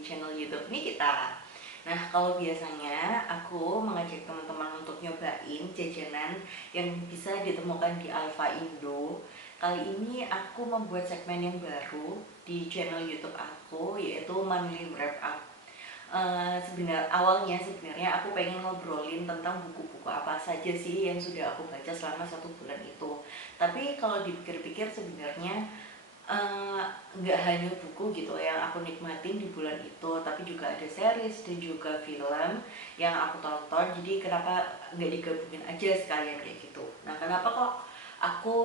di channel YouTube ini kita. Nah, kalau biasanya aku mengajak teman-teman untuk nyobain jajanan yang bisa ditemukan di Alfa Indo. Kali ini aku membuat segmen yang baru di channel YouTube aku, yaitu Monthly Wrap Up. Sebenarnya aku pengen ngobrolin tentang buku-buku apa saja sih yang sudah aku baca selama 1 bulan itu. Tapi kalau dipikir-pikir sebenarnya nggak hanya buku gitu yang aku nikmatin di bulan itu, tapi juga ada series dan juga film yang aku tonton. Jadi kenapa nggak digabungin aja sekalian kayak gitu. Nah, kenapa kok aku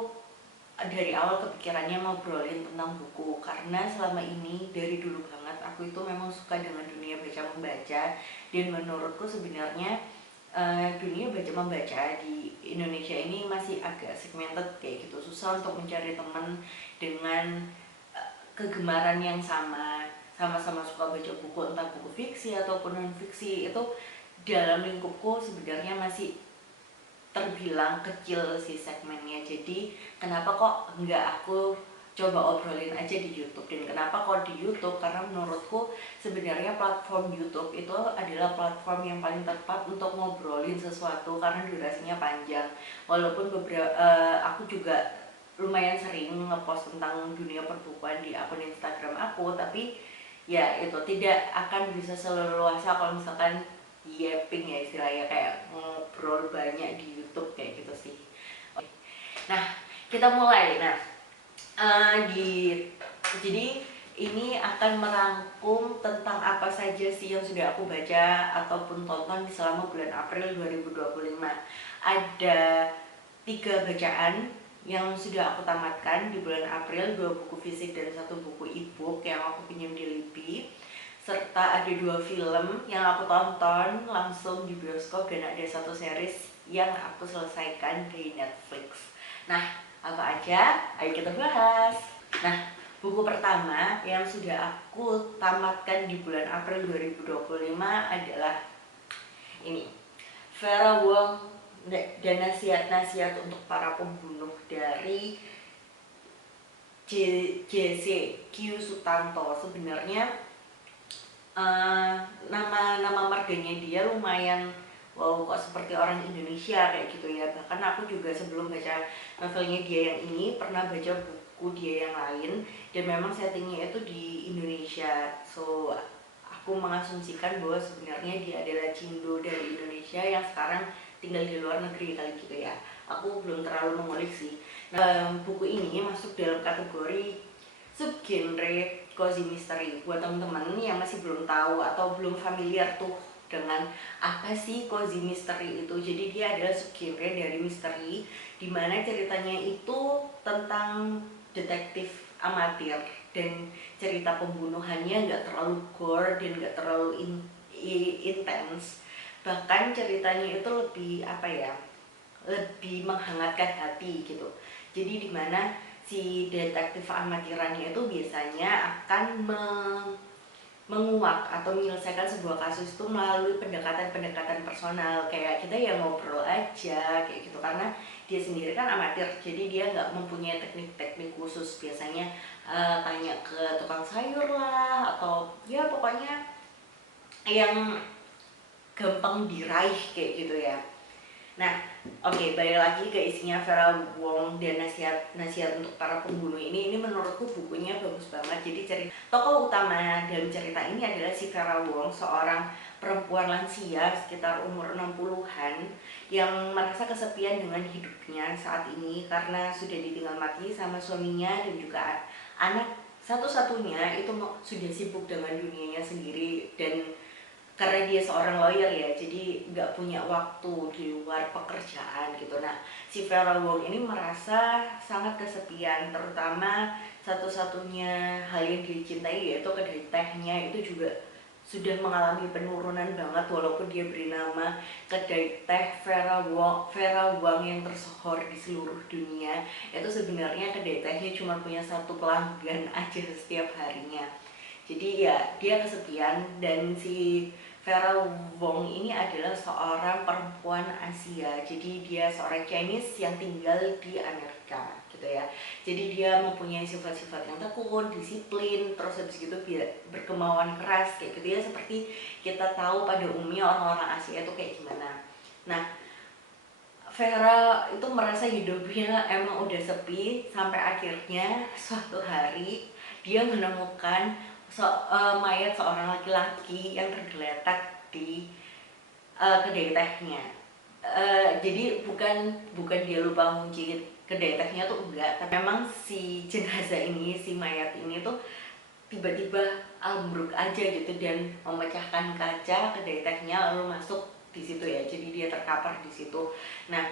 dari awal kepikirannya ngobrolin tentang buku, karena selama ini dari dulu banget aku itu memang suka dengan dunia baca membaca, dan menurutku sebenarnya dunia baca membaca di Indonesia ini masih agak segmented kayak gitu, susah untuk mencari teman dengan kegemaran yang sama-sama suka baca buku, entah buku fiksi ataupun non fiksi. Itu dalam lingkupku sebenarnya masih terbilang kecil sih segmennya. Jadi kenapa kok nggak aku coba obrolin aja di YouTube. Dan kenapa kok di YouTube, karena menurutku sebenarnya platform YouTube itu adalah platform yang paling tepat untuk ngobrolin sesuatu karena durasinya panjang. Walaupun aku juga lumayan sering ngepost tentang dunia perbukuan di akun Instagram aku, tapi ya itu tidak akan bisa seleluasa kalau misalkan yapping ya istilahnya, kayak ngobrol banyak di YouTube kayak gitu sih. Nah, kita mulai. Nah, jadi ini akan merangkum tentang apa saja sih yang sudah aku baca ataupun tonton selama bulan April 2025. Ada 3 bacaan yang sudah aku tamatkan di bulan April, 2 buku fisik dan 1 buku e-book yang aku pinjam di Libby, serta ada 2 film yang aku tonton langsung di bioskop, dan ada 1 series yang aku selesaikan di Netflix. Nah, apa aja? Ayo kita bahas. Nah, buku pertama yang sudah aku tamatkan di bulan April 2025 adalah ini, Vera Wong dan Nasihat-Nasihat untuk Para Pembunuh, dari JC Q Sutanto. Sebenarnya nama marganya dia lumayan wow, kok seperti orang Indonesia kayak gitu ya. Bahkan aku juga sebelum baca novelnya dia yang ini pernah baca buku dia yang lain, dan memang settingnya itu di Indonesia. So aku mengasumsikan bahwa sebenarnya dia adalah Cindo dari Indonesia yang sekarang tinggal di luar negeri kali gitu ya. Aku belum terlalu mengulik sih. Nah, buku ini masuk dalam kategori subgenre cozy mystery. Buat teman-teman yang masih belum tahu atau belum familiar tuh dengan apa sih cozy mystery itu, jadi dia adalah subgenre dari misteri, dimana ceritanya itu tentang detektif amatir, dan cerita pembunuhannya nggak terlalu gore dan nggak terlalu intens. Bahkan ceritanya itu lebih lebih menghangatkan hati gitu. Jadi dimana si detektif amatirannya itu biasanya akan menguak atau menyelesaikan sebuah kasus itu melalui pendekatan-pendekatan personal, kayak kita ya ngobrol aja kayak gitu, karena dia sendiri kan amatir, jadi dia nggak mempunyai teknik-teknik khusus. Biasanya tanya ke tukang sayur lah, atau ya pokoknya yang gampang diraih kayak gitu ya. Nah, oke, balik lagi ke isinya Vera Wong dan Nasihat untuk Para Pembunuh ini menurutku bukunya bagus banget. Jadi tokoh utama dalam cerita ini adalah si Vera Wong, seorang perempuan lansia sekitar umur 60-an yang merasa kesepian dengan hidupnya saat ini karena sudah ditinggal mati sama suaminya, dan juga anak satu-satunya itu sudah sibuk dengan dunianya sendiri. Dan karena dia seorang lawyer ya, jadi nggak punya waktu di luar pekerjaan gitu. Nah, si Vera Wong ini merasa sangat kesepian, terutama satu-satunya hal yang dicintai yaitu kedai tehnya itu juga sudah mengalami penurunan banget, walaupun dia beri nama kedai teh Vera Wang yang tersohor di seluruh dunia. Itu sebenarnya kedai tehnya cuma punya 1 pelanggan aja setiap harinya. Jadi ya dia kesepian, dan si Vera Wong ini adalah seorang perempuan Asia. Jadi dia seorang Chinese yang tinggal di Amerika. gitu ya. Jadi dia mempunyai sifat-sifat yang tekun, disiplin, terus habis gitu berkemauan keras kayak gitu ya, seperti kita tahu pada umumnya orang-orang Asia itu kayak gimana. Nah, Vera itu merasa hidupnya emang udah sepi sampai akhirnya suatu hari dia menemukan mayat seorang laki-laki yang tergeletak di kedai tehnya. Jadi bukan dia lupa ngunci kedai tehnya tuh enggak, tapi memang si jenazah ini, si mayat ini tuh tiba-tiba ambruk aja gitu dan memecahkan kaca kedai tehnya lalu masuk di situ ya. Jadi dia terkapar di situ. Nah,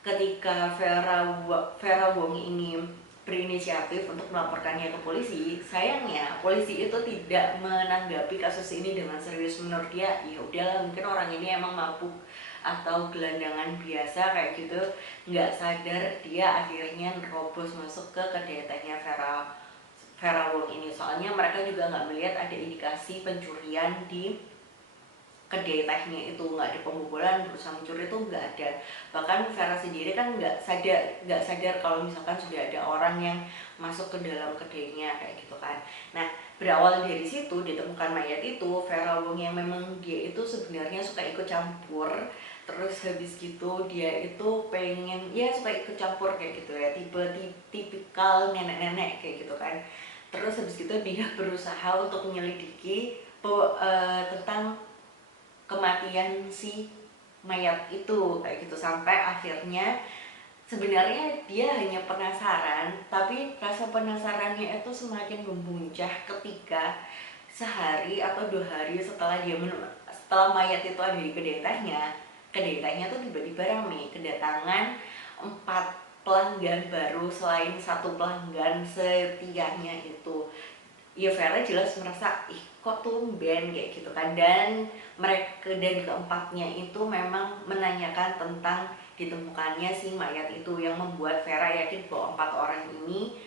ketika Vera Wong ini berinisiatif untuk melaporkannya ke polisi, sayangnya polisi itu tidak menanggapi kasus ini dengan serius. Menurut dia, ya udahlah, mungkin orang ini emang mabuk atau gelandangan biasa kayak gitu, nggak sadar dia akhirnya nerobos masuk ke kedai tehnya Vera Wong ini. Soalnya mereka juga nggak melihat ada indikasi pencurian di kedai tehnya itu, nggak ada pembobolan, berusaha mencuri itu nggak ada. Bahkan Vera sendiri kan nggak sadar kalau misalkan sudah ada orang yang masuk ke dalam kedainya kayak gitu kan. Nah, berawal dari situ ditemukan mayat itu Vera Wong yang memang dia itu sebenarnya suka ikut campur, terus habis gitu dia itu pengen ya suka ikut campur kayak gitu ya, tipikal nenek-nenek kayak gitu kan. Terus habis gitu dia berusaha untuk menyelidiki tentang kematian si mayat itu kayak gitu, sampai akhirnya sebenarnya dia hanya penasaran, tapi rasa penasarannya itu semakin memuncak ketika sehari atau 2 hari setelah mayat itu ada di kedai tehnya tuh tiba-tiba rame, kedatangan 4 pelanggan baru selain 1 pelanggan setianya itu. Ya Vera jelas merasa, ih kok tumben kayak gitu kan. Dan mereka dan keempatnya itu memang menanyakan tentang ditemukannya si mayat itu, yang membuat Vera yakin bahwa 4 orang ini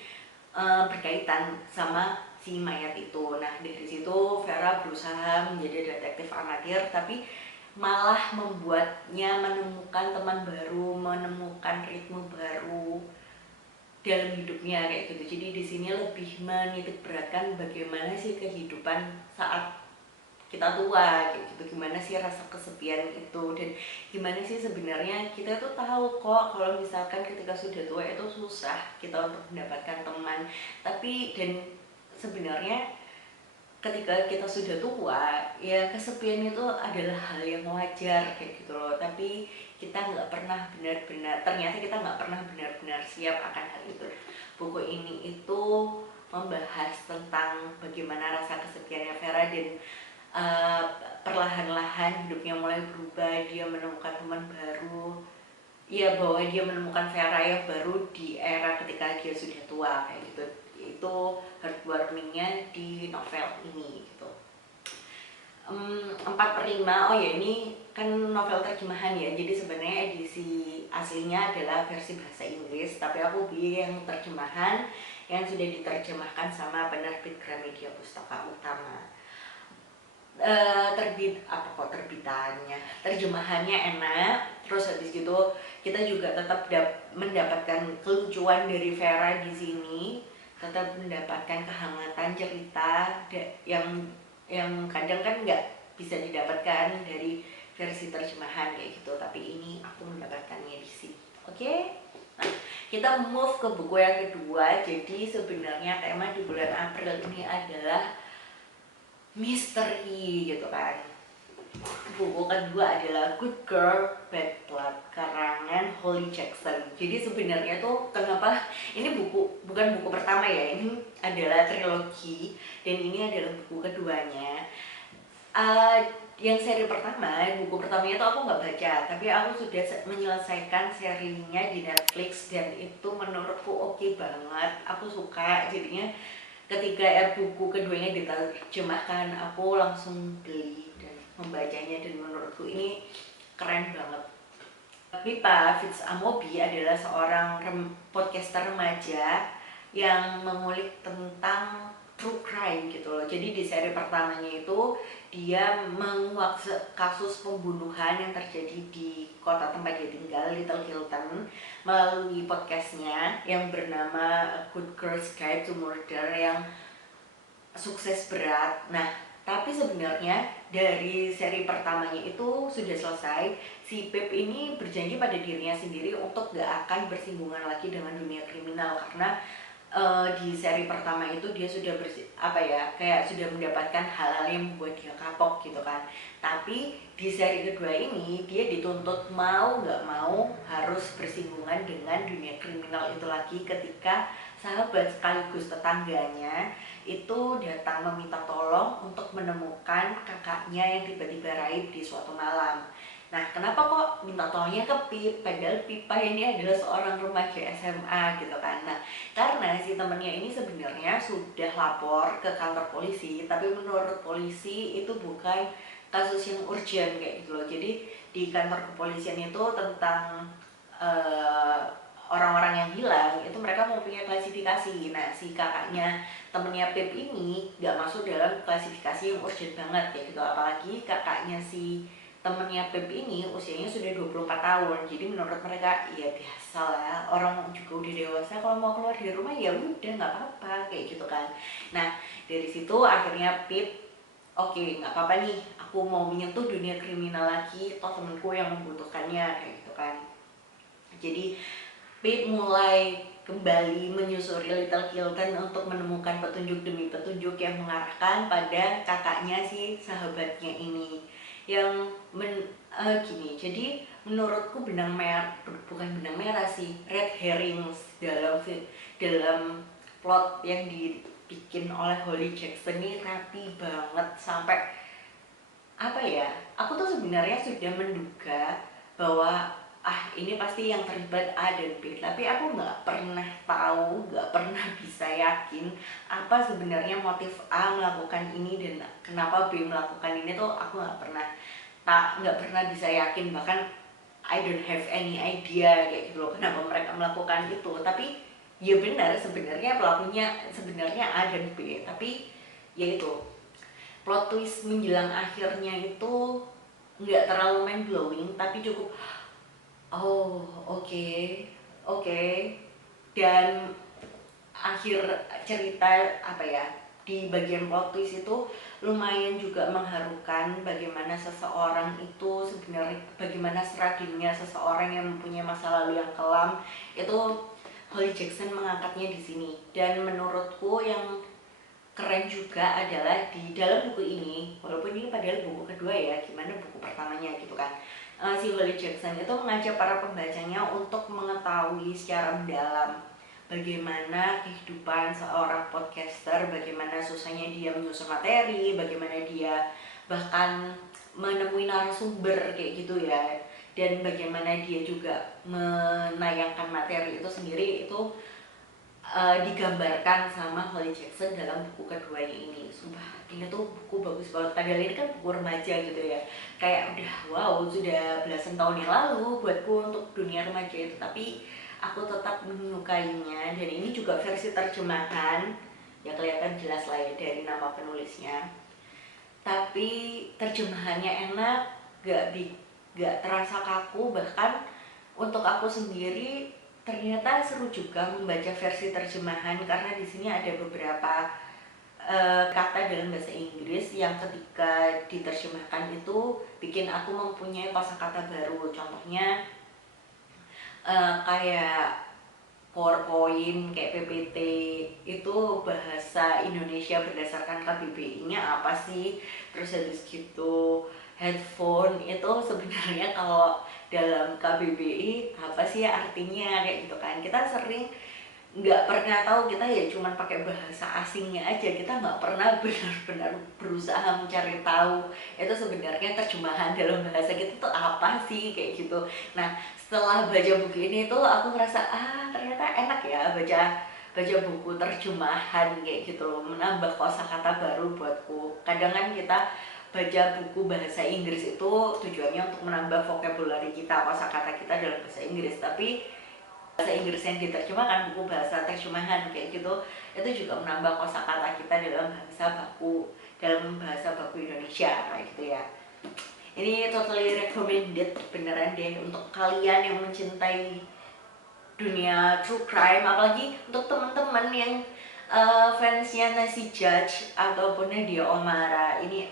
berkaitan sama si mayat itu. Nah, dari situ Vera berusaha menjadi detektif amatir, tapi malah membuatnya menemukan teman baru, menemukan ritme baru dalam hidupnya kayak gitu. Jadi di sini lebih menitik beratkan bagaimana sih kehidupan saat kita tua kayak gitu, gimana sih rasa kesepian itu, dan gimana sih sebenarnya kita tuh tahu kok kalau misalkan ketika sudah tua itu susah kita untuk mendapatkan teman. Tapi dan sebenarnya ketika kita sudah tua ya kesepian itu adalah hal yang wajar kayak gitu loh. Tapi ternyata kita nggak pernah benar-benar siap akan hal itu. Buku ini itu membahas tentang bagaimana rasa kesepiannya Vera, dan perlahan-lahan hidupnya mulai berubah, dia menemukan teman baru, ya bahwa dia menemukan Vera yang baru di era ketika dia sudah tua kayak gitu. Itu heartwarmingnya di novel ini gitu. 4/5, oh ya ini kan novel terjemahan ya, jadi sebenarnya edisi aslinya adalah versi bahasa Inggris, tapi aku beli yang terjemahan yang sudah diterjemahkan sama penerbit Gramedia Pustaka Utama. Terjemahannya enak, terus habis gitu kita juga tetap mendapatkan kelucuan dari Vera di sini, tetap mendapatkan kehangatan cerita yang kadang kan nggak bisa didapatkan dari versi terjemahan kayak gitu, tapi ini aku mendapatkannya di sini. Oke? Nah, kita move ke buku yang kedua. Jadi sebenarnya tema di bulan April ini adalah misteri gitu kan. Buku kedua adalah Good Girl Bad Blood karangan Holly Jackson. Jadi sebenarnya tuh kenapa ini bukan buku pertama ya, ini adalah trilogi dan ini adalah buku keduanya. Yang seri buku pertamanya tuh aku nggak baca, tapi aku sudah menyelesaikan serinya di Netflix dan itu menurutku oke banget, aku suka. Jadinya ketika buku keduanya diterjemahkan aku langsung beli dan membacanya, dan menurutku ini keren banget. Pipa Fitzamobi adalah seorang podcaster remaja yang mengulik tentang true crime gitu loh. Jadi di seri pertamanya itu dia menguak kasus pembunuhan yang terjadi di kota tempat dia tinggal, Little Hilton, melalui podcastnya yang bernama Good Girls Guide to Murder yang sukses berat. Nah, tapi sebenarnya dari seri pertamanya itu sudah selesai. Si Pip ini berjanji pada dirinya sendiri untuk gak akan bersinggungan lagi dengan dunia kriminal karena di seri pertama itu dia sudah kayak sudah mendapatkan hal-hal yang membuat dia kapok gitu kan. Tapi di seri kedua ini dia dituntut mau nggak mau harus bersinggungan dengan dunia kriminal itu lagi ketika sahabat sekaligus tetangganya itu datang meminta tolong untuk menemukan kakaknya yang tiba-tiba raib di suatu malam. Nah, kenapa kok minta tolongnya ke Pip? Padahal Pipa ini adalah seorang remaja SMA gitu kan. Nah, karena si temennya ini sebenarnya sudah lapor ke kantor polisi, tapi menurut polisi itu bukan kasus yang urgent kayak gitu loh. Jadi di kantor kepolisian itu tentang orang-orang yang hilang itu mereka mau punya klasifikasi. Nah, si kakaknya temennya Pip ini gak masuk dalam klasifikasi yang urgent banget kayak gitu. Apalagi kakaknya si temennya Pip ini usianya sudah 24 tahun. Jadi menurut mereka ya biasa lah, orang juga udah dewasa kalau mau keluar dari rumah ya udah nggak apa-apa kayak gitu kan. Nah, dari situ akhirnya Pip oke, nggak apa-apa nih, aku mau menyentuh dunia kriminal lagi, toh temenku yang membutuhkannya kayak gitu kan. Jadi Pip mulai kembali menyusuri Little Hilton untuk menemukan petunjuk demi petunjuk yang mengarahkan pada kakaknya si sahabatnya ini yang gini. Jadi menurutku bukan benang merah sih, red herrings dalam plot yang dibikin oleh Holly Jackson ini rapi banget sampai aku tuh sebenarnya sudah menduga bahwa ini pasti yang terlibat A dan B, tapi aku nggak pernah tahu, nggak pernah bisa yakin apa sebenarnya motif A melakukan ini dan kenapa B melakukan ini tuh aku nggak pernah bisa yakin. Bahkan I don't have any idea kayak gitu loh kenapa mereka melakukan itu. Tapi ya benar, sebenarnya pelakunya sebenarnya A dan B, tapi ya itu plot twist menjelang akhirnya itu nggak terlalu mind blowing tapi cukup oke. Dan akhir cerita di bagian plot twist itu lumayan juga mengharukan bagaimana seseorang itu sebenarnya, bagaimana strugglingnya seseorang yang mempunyai masa lalu yang kelam. Itu Holly Jackson mengangkatnya di sini. Dan menurutku yang keren juga adalah di dalam buku ini, walaupun ini padahal buku kedua ya, gimana buku pertamanya gitu kan, si Holly Jackson itu mengajak para pembacanya untuk mengetahui secara mendalam bagaimana kehidupan seorang podcaster, bagaimana susahnya dia menyusun materi, bagaimana dia bahkan menemui narasumber kayak gitu ya, dan bagaimana dia juga menayangkan materi itu sendiri. Itu digambarkan sama Holly Jackson dalam buku keduanya ini. Sumpah, ini tuh buku bagus banget. Padahal ini kan buku remaja gitu ya, kayak udah wow, sudah belasan tahun yang lalu buatku untuk dunia remaja itu, tapi aku tetap menyukainya. Dan ini juga versi terjemahan ya, kelihatan jelas lah ya dari nama penulisnya. Tapi terjemahannya enak, gak terasa kaku. Bahkan untuk aku sendiri ternyata seru juga membaca versi terjemahan karena di sini ada beberapa kata dalam bahasa Inggris yang ketika diterjemahkan itu bikin aku mempunyai kosakata baru. Contohnya kayak PowerPoint, kayak PPT, itu bahasa Indonesia berdasarkan KBBI-nya apa sih? Terus habis gitu headphone itu sebenarnya kalau dalam KBBI apa sih artinya kayak gitu kan. Kita sering nggak pernah tahu, kita ya cuman pakai bahasa asingnya aja, kita nggak pernah benar-benar berusaha mencari tahu itu sebenarnya terjemahan dalam bahasa kita tuh apa sih kayak gitu. Nah, setelah baca buku ini tuh aku ngerasa ternyata enak ya baca buku terjemahan kayak gitu loh, menambah kosakata baru buatku. Kadang kan kita baca buku bahasa Inggris itu tujuannya untuk menambah vocabulary kita, kosakata kita dalam bahasa Inggris, tapi bahasa Inggris yang diterjemahkan, buku bahasa terjemahan kayak gitu, itu juga menambah kosakata kita kosakata dalam bahasa baku Indonesia kayak gitu ya. Ini totally recommended beneran deh untuk kalian yang mencintai dunia true crime, apalagi untuk teman-teman yang fansnya Nancy Judge ataupun Nadia Oomara. Ini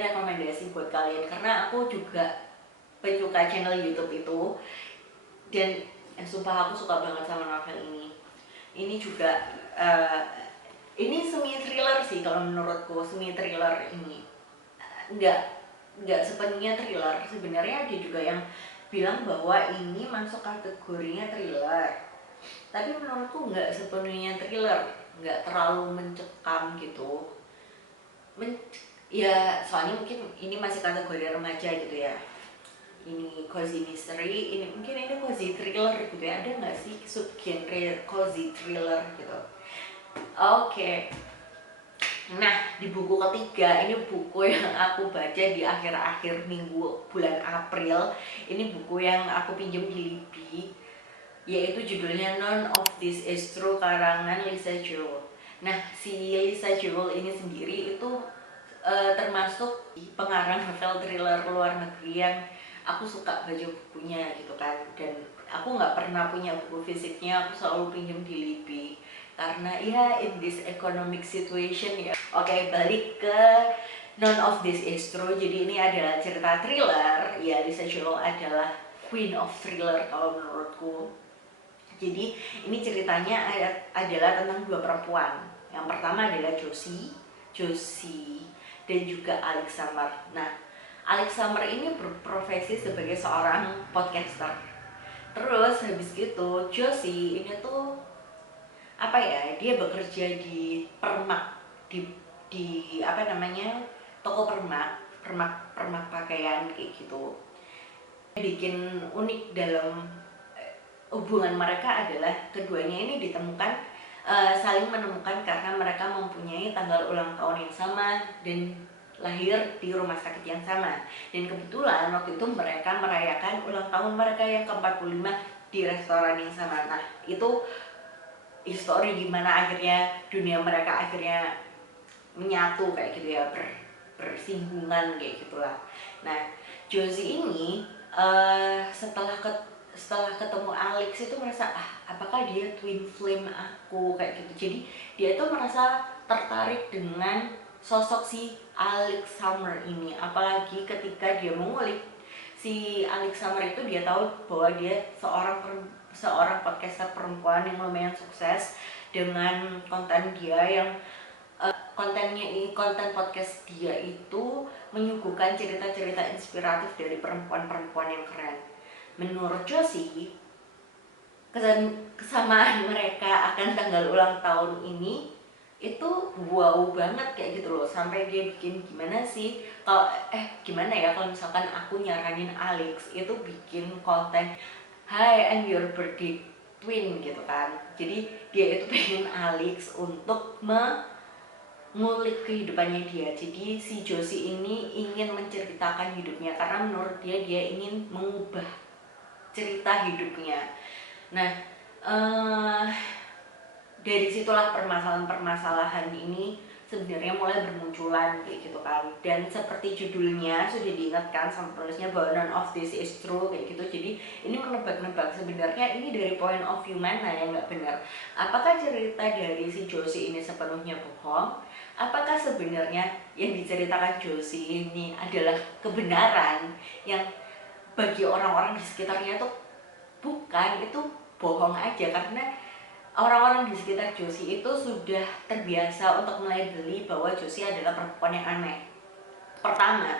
rekomendasi buat kalian karena aku juga penyuka channel YouTube itu, dan sumpah aku suka banget sama novel ini. Ini juga ini semi thriller sih kalau menurutku, semi thriller ini. Nggak sepenuhnya thriller, sebenarnya ada juga yang bilang bahwa ini masuk kategorinya thriller, tapi menurutku nggak sepenuhnya thriller, nggak terlalu mencekam gitu. Ya soalnya mungkin ini masih kategori remaja gitu ya. Ini cozy mystery, ini mungkin ini cozy thriller gitu ya. Ada nggak sih subgenre cozy thriller gitu? Oke. Nah, di buku ketiga, ini buku yang aku baca di akhir-akhir minggu bulan April. Ini buku yang aku pinjam di Libby, yaitu judulnya None of This Is True karangan Lisa Jewell. Nah, si Lisa Jewell ini sendiri itu termasuk pengarang novel thriller luar negeri yang aku suka baca bukunya gitu kan. Dan aku nggak pernah punya buku fisiknya, aku selalu pinjam di Libby karena ya in this economic situation ya. Oke, balik ke None of This Is True. Jadi ini adalah cerita thriller ya. Lisa Jewell adalah queen of thriller kalau menurutku. Jadi ini ceritanya adalah tentang dua perempuan. Yang pertama adalah Josie dan juga Alex Summer. Nah, Alex Summer ini berprofesi sebagai seorang podcaster. Terus habis gitu Josie ini tuh apa ya, dia bekerja di permak, di apa namanya, toko permak pakaian kayak gitu. Bikin unik dalam hubungan mereka adalah keduanya ini ditemukan saling menemukan karena mereka mempunyai tanggal ulang tahun yang sama dan lahir di rumah sakit yang sama. Dan kebetulan waktu itu mereka merayakan ulang tahun mereka yang ke-45 di restoran yang sama. Nah, itu histori gimana akhirnya dunia mereka akhirnya menyatu kayak gitu ya, bersinggungan kayak gitulah. Nah, Josie ini setelah ketemu Alex itu merasa apakah dia twin flame aku kayak gitu. Jadi dia itu merasa tertarik dengan sosok si Alex Summer ini, apalagi ketika dia mengulik si Alex Summer itu, dia tahu bahwa dia seorang podcaster perempuan yang lumayan sukses dengan konten dia yang konten podcast dia itu menyuguhkan cerita-cerita inspiratif dari perempuan-perempuan yang keren. Menurut Josie, kesamaan mereka akan tanggal ulang tahun ini itu wow banget kayak gitu loh, sampai dia bikin gimana kalau misalkan aku nyaranin Alex itu bikin konten Hi, I'm your birthday twin gitu kan. Jadi dia itu pengen Alex untuk mengulik kehidupannya dia. Jadi si Josie ini ingin menceritakan hidupnya karena menurut dia ingin mengubah cerita hidupnya. Nah, dari situlah permasalahan-permasalahan ini sebenarnya mulai bermunculan kayak gitu kan. Dan seperti judulnya sudah diingatkan sama penulisnya bahwa none of this is true kayak gitu. Jadi ini menebak-nebak sebenarnya ini dari point of view mana yang nggak benar. Apakah cerita dari si Josie ini sepenuhnya bohong? Apakah sebenarnya yang diceritakan Josie ini adalah kebenaran yang bagi orang-orang di sekitarnya tuh bukan, itu bohong aja, karena orang-orang di sekitar Josie itu sudah terbiasa untuk melabeli bahwa Josie adalah perempuan yang aneh. Pertama,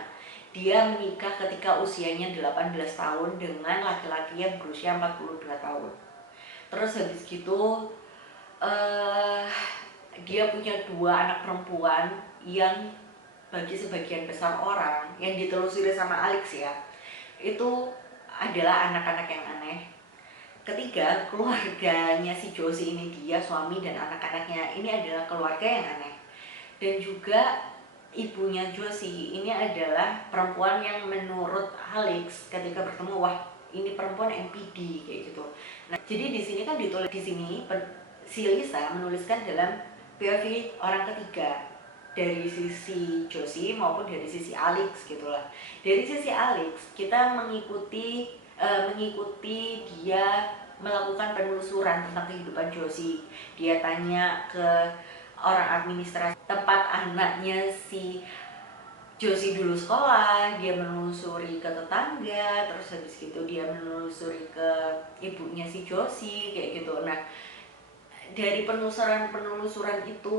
dia menikah ketika usianya 18 tahun dengan laki-laki yang berusia 42 tahun. Terus habis gitu dia punya 2 anak perempuan yang bagi sebagian besar orang yang ditelusuri sama Alex ya, itu adalah anak-anak yang aneh. Ketiga, keluarganya si Josie ini, dia, suami dan anak-anaknya ini adalah keluarga yang aneh. Dan juga ibunya Josie ini adalah perempuan yang menurut Alex ketika bertemu, wah ini perempuan NPD kayak gitu. Nah, jadi di sini kan ditulis, di sini si Lisa menuliskan dalam POV orang ketiga dari sisi Josie maupun dari sisi Alex gitulah. Dari sisi Alex kita mengikuti dia melakukan penelusuran tentang kehidupan Josie. Dia tanya ke orang administrasi tempat anaknya si Josie dulu sekolah, dia menelusuri ke tetangga, terus habis gitu dia menelusuri ke ibunya si Josie kayak gitu. Nah, dari penelusuran itu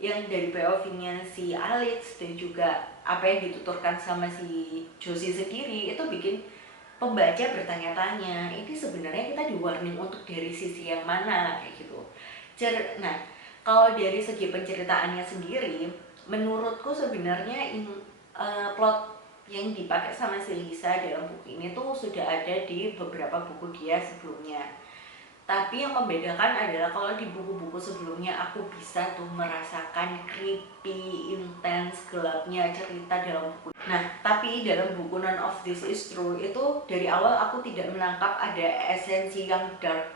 yang dari POV-nya si Alex dan juga apa yang dituturkan sama si Josie sendiri itu bikin pembaca bertanya-tanya, ini sebenarnya kita di warning untuk dari sisi yang mana kayak gitu. Nah, kalau dari segi penceritaannya sendiri, menurutku sebenarnya plot yang dipakai sama si Lisa dalam buku ini tuh sudah ada di beberapa buku dia sebelumnya. Tapi yang membedakan adalah kalau di buku-buku sebelumnya aku bisa tuh merasakan creepy, intense, gelapnya cerita dalam buku. Nah, tapi dalam buku None of This Is True itu dari awal aku tidak menangkap ada esensi yang dark,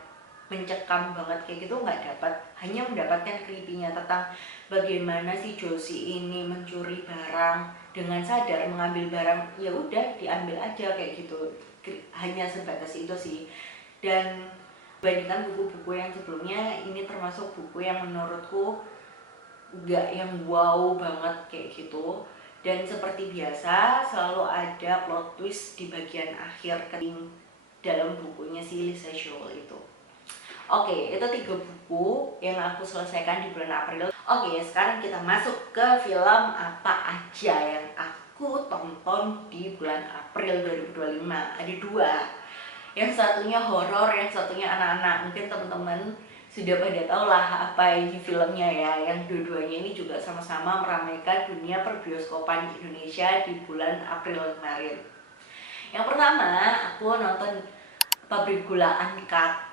mencekam banget kayak gitu, nggak dapat. Hanya mendapatkan creepy-nya tentang bagaimana si Josie ini mencuri barang dengan sadar, mengambil barang ya udah diambil aja kayak gitu. Hanya sebatas itu sih. Dan dibandingkan buku-buku yang sebelumnya, ini termasuk buku yang menurutku gak yang wow banget kayak gitu. Dan seperti biasa selalu ada plot twist di bagian akhir dalam bukunya si Lisa Showell itu. Oke, itu 3 buku yang aku selesaikan di bulan April. Oke, sekarang kita masuk ke film apa aja yang aku tonton di bulan April 2025. Ada 2. Yang satunya horor, yang satunya anak-anak. Mungkin teman-teman sudah pada tahu lah apa ini filmnya ya. Yang dua-duanya ini juga sama-sama meramaikan dunia perbioskopan di Indonesia di bulan April kemarin. Yang pertama, aku nonton Pabrik Gula Uncut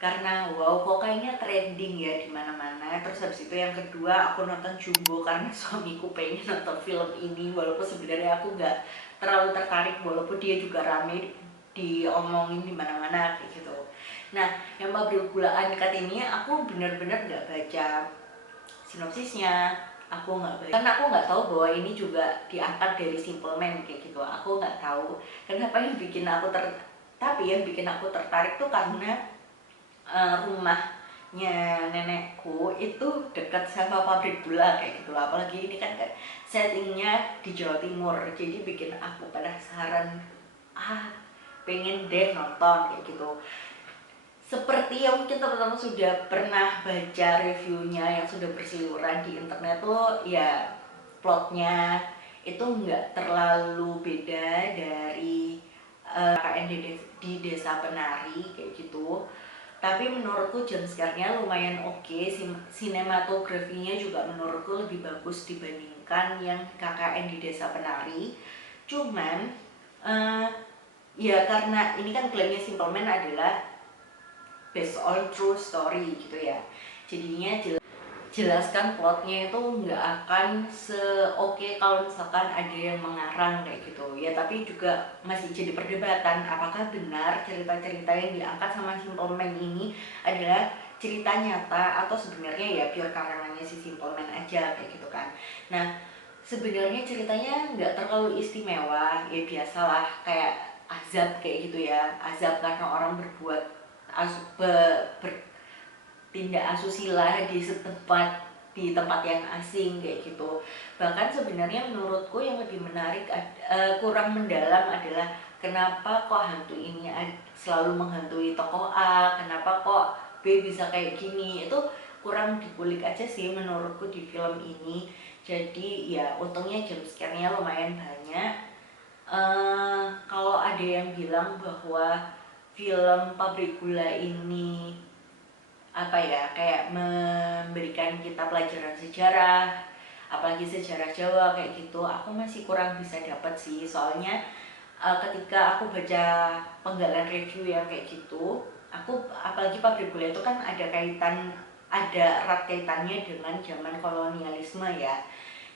karena wow kok kayaknya trending ya di mana-mana. Terus habis itu yang kedua aku nonton Jumbo karena suamiku pengen nonton film ini, walaupun sebenarnya aku nggak terlalu tertarik, walaupun dia juga rame diomongin di mana-mana kayak gitu. Nah, yang Pabrik Gula Uncut ini aku benar-benar nggak baca sinopsisnya, aku nggak baca karena aku nggak tahu bahwa ini juga diangkat dari Simple Man kayak gitu. Aku nggak tahu kenapa yang bikin aku tapi yang bikin aku tertarik tuh karena rumahnya nenekku itu dekat sama pabrik gula kayak gitu. Apalagi ini kan settingnya di Jawa Timur, jadi bikin aku penasaran, pengen deh nonton kayak gitu. Seperti yang mungkin teman-teman sudah pernah baca reviewnya yang sudah berseliweran di internet tuh ya, plotnya itu nggak terlalu beda dari KKN di Desa Penari kayak gitu. Tapi menurutku jumpscare-nya lumayan oke, sinematografinya juga menurutku lebih bagus dibandingkan yang KKN di Desa Penari. Cuman ya karena ini kan klaimnya Simple Man adalah based on true story gitu ya, jadinya jelaskan plotnya itu nggak akan se-oke kalau misalkan ada yang mengarang kayak gitu ya. Tapi juga masih jadi perdebatan apakah benar cerita-cerita yang diangkat sama Simple Man ini adalah cerita nyata atau sebenarnya ya pure karangannya si Simple Man aja kayak gitu kan. Nah, sebenarnya ceritanya nggak terlalu istimewa, ya biasalah kayak azab kayak gitu ya, azab karena orang berbuat bertindak asusila di tempat yang asing kayak gitu. Bahkan sebenarnya menurutku yang lebih menarik kurang mendalam adalah kenapa kok hantu ini selalu menghantui tokoh A, kenapa kok B bisa kayak gini. Itu kurang dikulik aja sih menurutku di film ini. Jadi ya untungnya jumpscare-nya lumayan banyak. Kalau ada yang bilang bahwa film Pabrik Gula ini apa ya, kayak memberikan kita pelajaran sejarah, apalagi sejarah Jawa kayak gitu, aku masih kurang bisa dapat sih. Soalnya ketika aku baca penggalan review yang kayak gitu, aku apalagi Pabrik Gula itu kan ada erat kaitannya dengan zaman kolonialisme ya.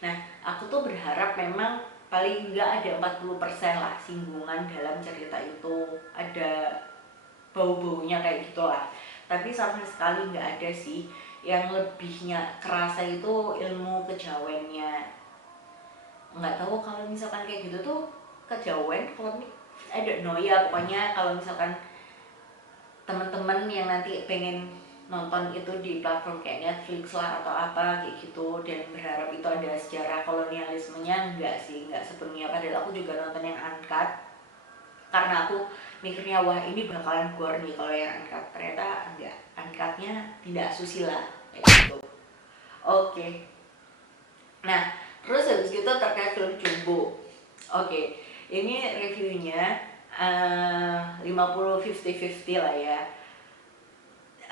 Nah, aku tuh berharap memang paling enggak ada 40% lah singgungan dalam cerita itu, ada bau-baunya kayak gitulah. Tapi sama sekali nggak ada sih. yang lebihnya kerasa itu ilmu kejawennya. Nggak tahu kalau misalkan kayak gitu tuh kejawen kalau I don't know ya, pokoknya kalau misalkan teman-teman yang nanti pengen nonton itu di platform kayak Netflix lah atau apa kayak gitu dan berharap itu ada sejarah kolonialismenya, enggak sih, enggak sepenuhnya. Padahal aku juga nonton yang uncut karena aku mikirnya wah ini bakalan gore nih kalau yang uncut, ternyata enggak, uncutnya tidak susila kayak gitu. Oke. Nah, terus habis gitu terkait film Jumbo. Oke, ini reviewnya 50-50 lah ya.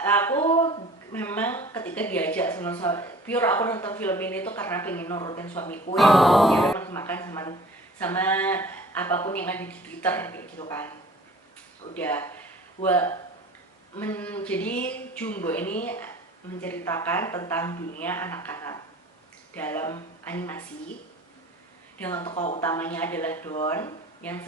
Aku memang ketika diajak sama pure aku nonton film ini tuh karena pengen nurutin suamiku yang dia memang kemakan sama apapun yang ada di Twitter kayak gitu kan. Udah, jadi Jumbo ini menceritakan tentang dunia anak-anak dalam animasi dengan tokoh utamanya adalah Don yang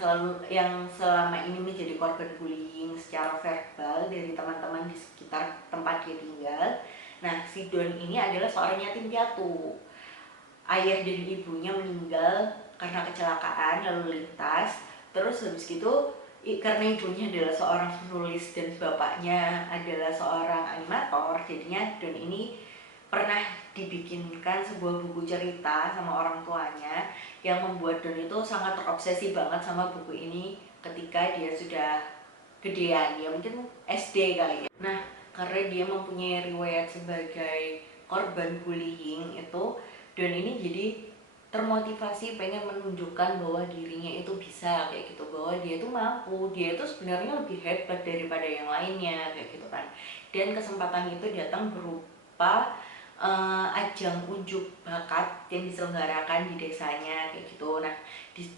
selama ini menjadi korban bullying secara verbal dari teman-teman di sekitar tempat dia tinggal. Nah, si Don ini adalah seorang yatim piatu. Ayah dan ibunya meninggal karena kecelakaan lalu lintas. Terus habis gitu karena ibunya adalah seorang penulis dan bapaknya adalah seorang animator, jadinya Don ini pernah dibikinkan sebuah buku cerita sama orang tuanya yang membuat Don itu sangat terobsesi banget sama buku ini ketika dia sudah gedean, ya mungkin SD kali ya. Nah, karena dia mempunyai riwayat sebagai korban bullying itu, Don ini jadi termotivasi pengen menunjukkan bahwa dirinya itu bisa kayak gitu, bahwa dia itu mampu, dia itu sebenarnya lebih hebat daripada yang lainnya kayak gitu kan. Dan kesempatan itu datang berupa ajang unjuk bakat yang diselenggarakan di desanya kayak gitu. Nah,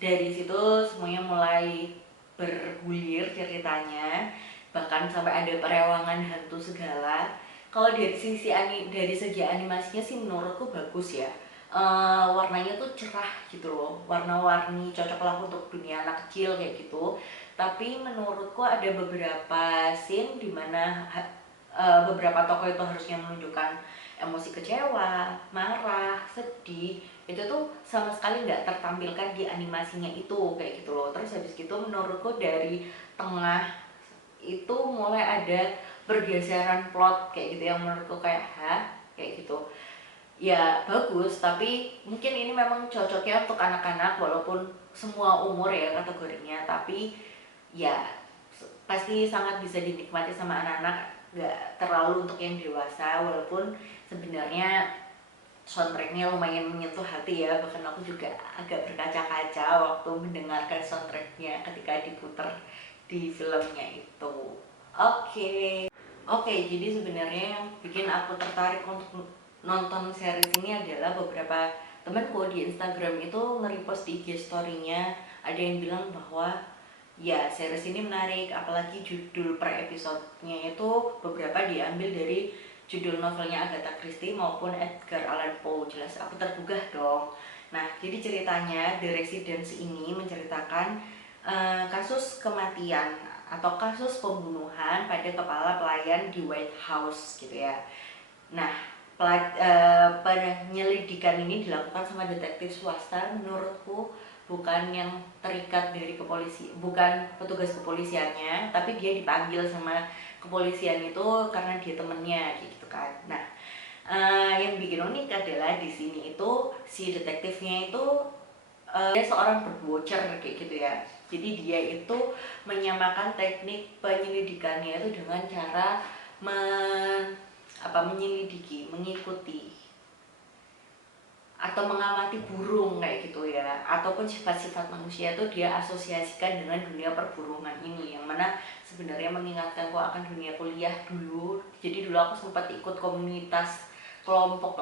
dari situ semuanya mulai bergulir ceritanya, bahkan sampai ada perewangan hantu segala. Kalau dari segi animasinya sih menurutku bagus ya. Warnanya tuh cerah gitu loh, warna-warni, cocok lah untuk dunia anak kecil kayak gitu. Tapi menurutku ada beberapa scene dimana beberapa tokoh itu harusnya menunjukkan emosi kecewa, marah, sedih, itu tuh sama sekali nggak tertampilkan di animasinya itu kayak gitu loh. Terus habis gitu menurutku dari tengah itu mulai ada pergeseran plot kayak gitu yang menurutku kayak kayak gitu. Ya bagus, tapi mungkin ini memang cocoknya untuk anak-anak walaupun semua umur ya kategorinya, tapi ya pasti sangat bisa dinikmati sama anak-anak, nggak terlalu untuk yang dewasa, walaupun sebenarnya soundtracknya lumayan menyentuh hati ya, bahkan aku juga agak berkaca-kaca waktu mendengarkan soundtracknya ketika diputar di filmnya itu. Oke, jadi sebenarnya yang bikin aku tertarik untuk nonton series ini adalah beberapa temanku di Instagram itu nge-repost di IG story-nya, ada yang bilang bahwa ya series ini menarik, apalagi judul per episodenya itu beberapa diambil dari judul novelnya Agatha Christie maupun Edgar Allan Poe. Jelas aku tergugah dong. Nah, jadi ceritanya The Residence ini menceritakan kasus kematian atau kasus pembunuhan pada kepala pelayan di White House gitu ya. Nah, penyelidikan ini dilakukan sama detektif swasta, menurutku bukan yang terikat dari bukan petugas kepolisiannya, tapi dia dipanggil sama kepolisian itu karena dia temennya gitu kan. Nah, yang bikin unik adalah di sini itu si detektifnya itu dia seorang bird watcher kayak gitu ya. Jadi dia itu menyamakan teknik penyelidikannya itu dengan cara menyelidiki, mengikuti atau mengamati burung kayak gitu ya, ataupun sifat-sifat manusia itu dia asosiasikan dengan dunia perburungan ini, yang mana sebenarnya mengingatkanku akan dunia kuliah dulu. Jadi dulu aku sempat ikut komunitas kelompok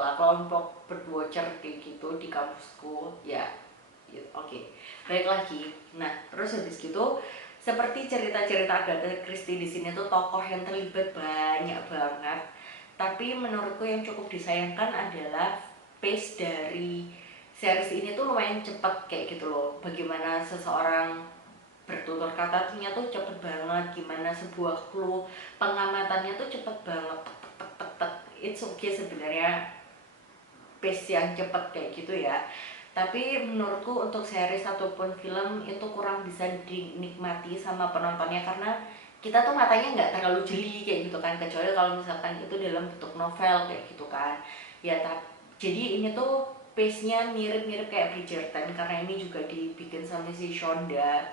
birdwatcher kayak gitu di kampusku ya. Oke, baik lagi. Nah, terus habis gitu seperti cerita-cerita Agatha Christie di sini tuh tokoh yang terlibat banyak banget. Tapi menurutku yang cukup disayangkan adalah pace dari series ini tuh lumayan cepat kayak gitu loh. Bagaimana seseorang bertutur kata tuh cepet banget, gimana sebuah clue pengamatannya tuh cepet banget, tek tek tek tek tek. it's okay sebenarnya pace yang cepet kayak gitu ya. Tapi menurutku untuk series ataupun film itu kurang bisa dinikmati sama penontonnya, karena kita tuh matanya nggak terlalu jeli kayak gitu kan, kecuali kalau misalkan itu dalam bentuk novel kayak gitu kan ya. Jadi ini tuh pace-nya mirip-mirip kayak Bridgerton, karena ini juga dibikin sama si Shonda,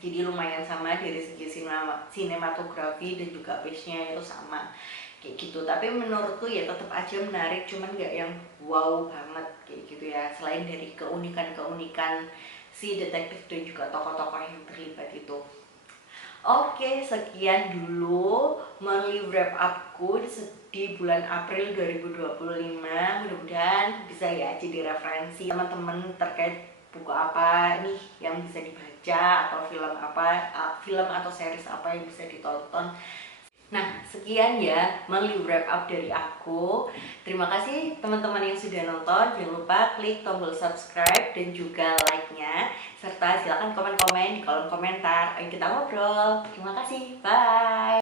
jadi lumayan sama dari segi sinematografi dan juga pace-nya itu sama kayak gitu. Tapi menurutku ya tetap aja menarik, cuman nggak yang wow banget kayak gitu ya, selain dari keunikan-keunikan si detektif dan juga tokoh-tokoh yang terlibat itu. Oke, sekian dulu monthly wrap upku di bulan April 2025. Mudah-mudahan bisa ya jadi referensi teman-teman terkait buku apa nih yang bisa dibaca, atau film atau series apa yang bisa ditonton. Nah, sekian ya monthly wrap up dari aku. Terima kasih teman-teman yang sudah nonton. Jangan lupa klik tombol subscribe dan juga like-nya, serta silakan komen-komen di kolom komentar. Ayo kita ngobrol. Terima kasih. Bye.